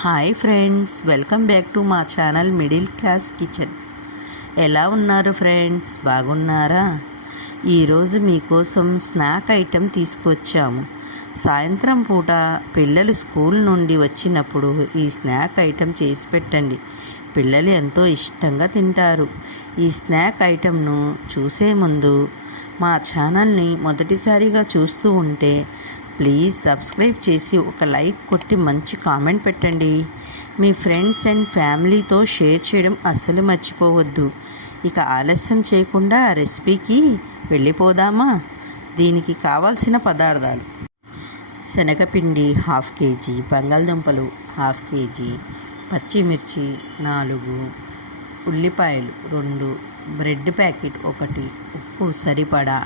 Hi friends, welcome back to మా channel middle class kitchen. ఎలా ఉన్నారు ఫ్రెండ్స్? బాగున్నారా? ఈరోజు మీకోసం స్నాక్ ఐటెం తీసుకొచ్చాము. సాయంత్రం పూట పిల్లలు స్కూల్ నుండి వచ్చినప్పుడు ఈ స్నాక్ ఐటెం చేసి పెట్టండి. పిల్లలు ఎంతో ఇష్టంగా తింటారు. ఈ స్నాక్ ఐటెంను చూసే ముందు మా ఛానల్ని మొదటిసారిగా చూస్తూ ఉంటే ప్లీజ్ సబ్స్క్రైబ్ చేసి ఒక లైక్ కొట్టి మంచి కామెంట్ పెట్టండి. మీ ఫ్రెండ్స్ అండ్ ఫ్యామిలీతో షేర్ చేయడం అస్సలు మర్చిపోవద్దు. ఇక ఆలస్యం చేయకుండా రెసిపీకి వెళ్ళిపోదామా? దీనికి కావాల్సిన పదార్థాలు: శనగపిండి 1/2 kg, బంగాళదుంపలు 1/2 kg, పచ్చిమిర్చి 4, ఉల్లిపాయలు 2, బ్రెడ్ ప్యాకెట్ 1, ఉప్పు సరిపడా,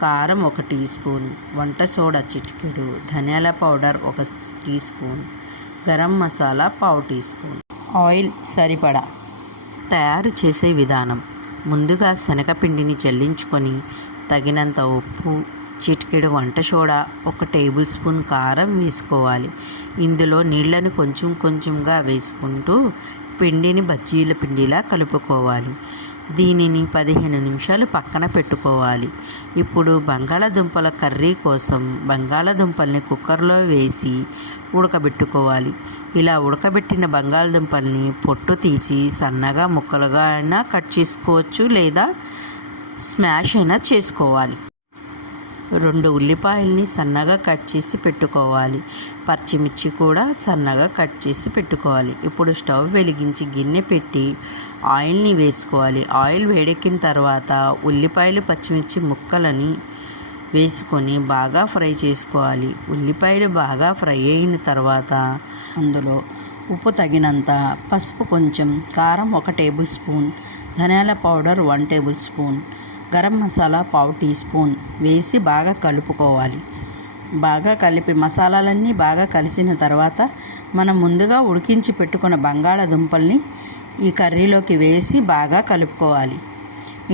కారం 1 టీ స్పూన్, వంట సోడా చిటికెడు, ధనియాల powder 1 teaspoon, garam masala 1/2 teaspoon, oil సరిపడా. తయారు చేసే విధానం: ముందుగా శనగపిండిని జల్లించుకొని తగినంత ఉప్పు, చిటికెడు వంట సోడా, 1 టేబుల్ స్పూన్ కారం వేసుకోవాలి. ఇందులో నీళ్లను కొంచెం కొంచెంగా వేసుకుంటూ పిండిని బజ్జీల పిండిలా కలుపుకోవాలి. దీనిని 15 నిమిషాలు పక్కన పెట్టుకోవాలి. ఇప్పుడు బంగాళాదుంపల కర్రీ కోసం బంగాళాదుంపల్ని కుక్కర్లో వేసి ఉడకబెట్టుకోవాలి. ఇలా ఉడకబెట్టిన బంగాళాదుంపల్ని పొట్టు తీసి సన్నగా ముక్కలుగా అయినా కట్ చేసుకోవచ్చు, లేదా స్మాష్ అయినా చేసుకోవాలి. 2 ఉల్లిపాయల్ని సన్నగా కట్ చేసి పెట్టుకోవాలి. పచ్చిమిర్చి కూడా సన్నగా కట్ చేసి పెట్టుకోవాలి. ఇప్పుడు స్టవ్ వెలిగించి గిన్నె పెట్టి ఆయిల్ని వేసుకోవాలి. ఆయిల్ వేడెక్కిన తర్వాత ఉల్లిపాయలు, పచ్చిమిర్చి ముక్కలని వేసుకొని బాగా ఫ్రై చేసుకోవాలి. ఉల్లిపాయలు బాగా ఫ్రై అయిన తర్వాత అందులో ఉప్పు తగినంత, పసుపు కొంచెం, కారం 1 టేబుల్ స్పూన్, ధనియాల powder 1 tablespoon, garam masala 1/2 teaspoon వేసి బాగా కలుపుకోవాలి. బాగా కలిపి మసాలాలన్నీ బాగా కలిసిన తర్వాత మనం ముందుగా ఉడికించి పెట్టుకున్న బంగాళాదుంపల్ని ఈ కర్రీలోకి వేసి బాగా కలుపుకోవాలి.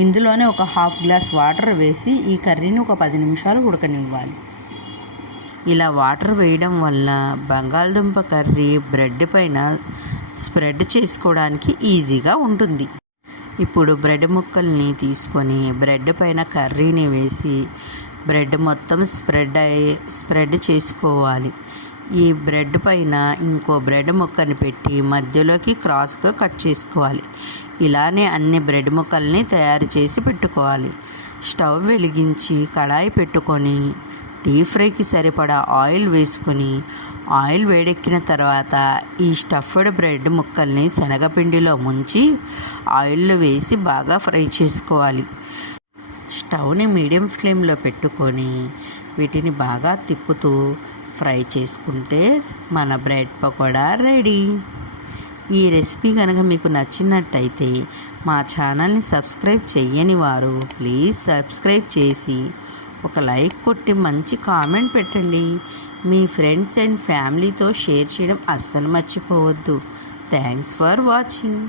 ఇందులోనే 1/2 గ్లాస్ వాటర్ వేసి ఈ కర్రీని ఒక 10 నిమిషాలు ఉడకనివ్వాలి. ఇలా వాటర్ వేయడం వల్ల బంగాళదుంప కర్రీ బ్రెడ్ పైన స్ప్రెడ్ చేసుకోవడానికి ఈజీగా ఉంటుంది. ఇప్పుడు బ్రెడ్ ముక్కల్ని తీసుకొని బ్రెడ్ పైన కర్రీని వేసి బ్రెడ్ మొత్తం స్ప్రెడ్ చేసుకోవాలి. ఈ బ్రెడ్ పైన ఇంకో బ్రెడ్ ముక్కని పెట్టి మధ్యలోకి క్రాస్గా కట్ చేసుకోవాలి. ఇలానే అన్ని బ్రెడ్ ముక్కల్ని తయారు చేసి పెట్టుకోవాలి. స్టవ్ వెలిగించి కడాయి పెట్టుకొని డీప్ ఫ్రైకి సరిపడా ఆయిల్ వేసుకొని ఆయిల్ వేడెక్కిన తర్వాత ఈ స్టఫ్డ్ బ్రెడ్ ముక్కల్ని శనగపిండిలో ముంచి ఆయిల్లో వేసి బాగా ఫ్రై చేసుకోవాలి. స్టవ్ని మీడియం ఫ్లేమ్లో పెట్టుకొని వీటిని బాగా తిప్పుతూ ఫ్రై చేసుకుంటే మన బ్రెడ్ పకోడా రెడీ. ఈ రెసిపీ కనుక మీకు నచ్చినట్టయితే మా ఛానల్ని సబ్స్క్రైబ్ చేయని వారు ప్లీజ్ సబ్స్క్రైబ్ చేసి ఒక లైక్ కొట్టి మంచి కామెంట్ పెట్టండి. మీ ఫ్రెండ్స్ అండ్ ఫ్యామిలీతో షేర్ చేయడం అస్సలు మర్చిపోవద్దు. Thanks for watching.